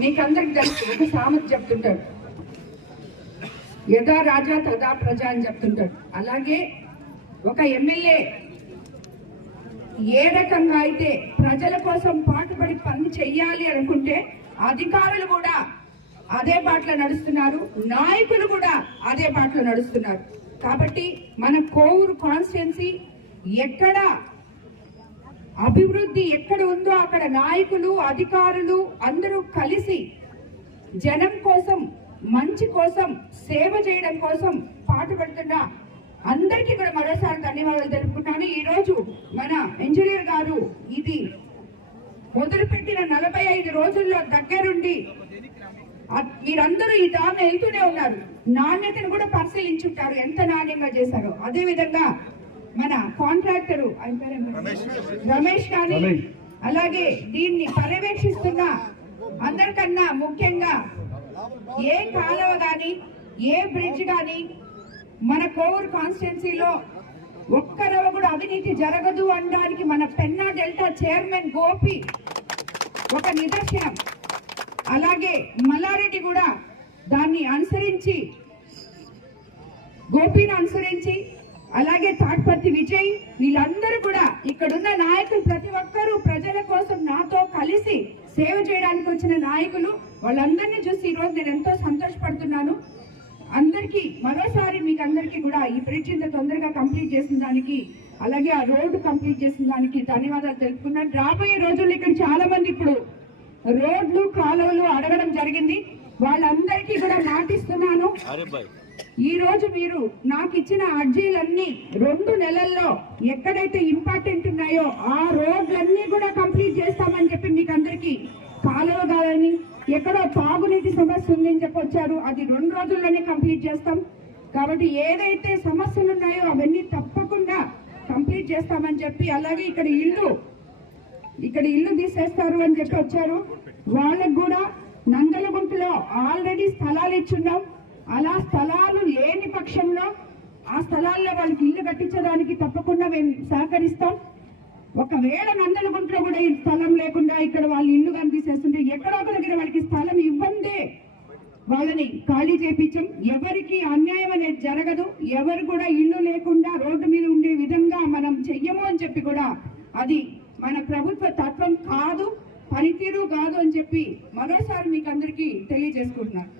మీకందరికి తెలుసు, ఒక సామెత చెప్తుంటారు, యథా రాజా తదా ప్రజ అని చెప్తుంటారు. అలాగే ఒక ఎమ్మెల్యే ఏ రకంగా అయితే ప్రజల కోసం పాటుపడి పని చెయ్యాలి అనుకుంటే అధికారులు కూడా అదే బాటలో నడుస్తున్నారు, నాయకులు కూడా అదే బాటలో నడుస్తున్నారు. కాబట్టి మన కోవూరు కాన్స్టిట్యున్సీ ఎక్కడ అభివృద్ధి ఎక్కడ ఉందో అక్కడ నాయకులు అధికారులు అందరూ కలిసి జనం కోసం మంచి కోసం సేవ చేయడం కోసం పాటుపడుతున్న అందరికీ కూడా మరోసారి ధన్యవాదాలు తెలుపుకుంటాను. ఈ రోజు మన ఇంజనీర్ గారు ఇది మొదలుపెట్టిన 45 రోజుల్లో దగ్గరుండి మీరందరూ ఈ దాన్ని వెళ్తూనే ఉన్నారు, నాణ్యతను కూడా పరిశీలించుంటారు, ఎంత నాణ్యంగా చేశారో. అదే విధంగా మన కాంట్రాక్టరు రమేష్ గాని, అలాగే దీన్ని పర్యవేక్షిస్తున్న అందరికన్నా ముఖ్యంగా ఏ కాలువ గాని ఏ బ్రిడ్జ్ గాని మన కోవూరు కాన్స్టిట్యున్సీలో ఒక్కరవ కూడా అవినీతి జరగదు అనడానికి మన పెన్నా డెల్టా చైర్మన్ గోపి ఒక నిదర్శనం. అలాగే మల్లారెడ్డి కూడా దాన్ని అనుసరించి, గోపిని అనుసరించి, అలాగే తాడ్పర్తి విజయ్, వీళ్ళందరూ కూడా ఇక్కడున్న నాయకులు ప్రతి ఒక్కరూ ప్రజల కోసం నాతో కలిసి సేవ చేయడానికి వచ్చిన నాయకులు, వాళ్ళందరినీ చూసి ఈరోజు నేను ఎంతో సంతోషపడుతున్నాను. అందరికీ మరోసారి మీకు అందరికీ కూడా ఈ బ్రిడ్జ్ ఇంత తొందరగా కంప్లీట్ చేసిన దానికి, అలాగే ఆ రోడ్డు కంప్లీట్ చేసిన దానికి ధన్యవాదాలు తెలుపుకున్నాను. రాబోయే రోజుల్లో ఇక్కడ చాలా మంది ఇప్పుడు రోడ్లు కాలువలు అడగడం జరిగింది, వాళ్ళందరికీ కూడా మాటిస్తున్నాను. ఈ రోజు మీరు నాకు ఇచ్చిన అర్జీలన్నీ 2 నెలల్లో ఎక్కడైతే ఇంపార్టెంట్ ఉన్నాయో ఆ రోడ్లన్నీ కూడా కంప్లీట్ చేస్తామని చెప్పి మీకు అందరికీ, కాలువ కాదని ఎక్కడో తాగునీటి సమస్య ఉందని చెప్పి వచ్చారు, అది 2 రోజుల్లోనే కంప్లీట్ చేస్తాం. కాబట్టి ఏదైతే సమస్యలు ఉన్నాయో అవన్నీ తప్పకుండా కంప్లీట్ చేస్తామని చెప్పి, అలాగే ఇక్కడ ఇల్లు తీసేస్తారు అని చెప్పి వచ్చారు, వాళ్ళకు కూడా నందలగుంటలో ఆల్రెడీ స్థలాలు ఇచ్చున్నాం. అలా స్థలాలు లేని పక్షంలో ఆ స్థలాల్లో వాళ్ళకి ఇల్లు కట్టించడానికి తప్పకుండా మేము సహకరిస్తాం. ఒకవేళ నందలగుంటలో కూడా ఈ స్థలం లేకుండా ఇక్కడ వాళ్ళు ఇల్లు కనిపిస్తుంటే ఎక్కడో ఒక దగ్గర వాళ్ళకి స్థలం ఇవ్వందే వాళ్ళని ఖాళీ చేయించం. ఎవరికి అన్యాయం అనేది జరగదు, ఎవరు కూడా ఇల్లు లేకుండా రోడ్డు మీద ఉండే విధంగా మనం చెయ్యము అని చెప్పి కూడా అది మన ప్రభుత్వ తత్వం కాదు, పనితీరు కాదు అని చెప్పి మరోసారి మీకు అందరికీ తెలియజేసుకుంటున్నాను.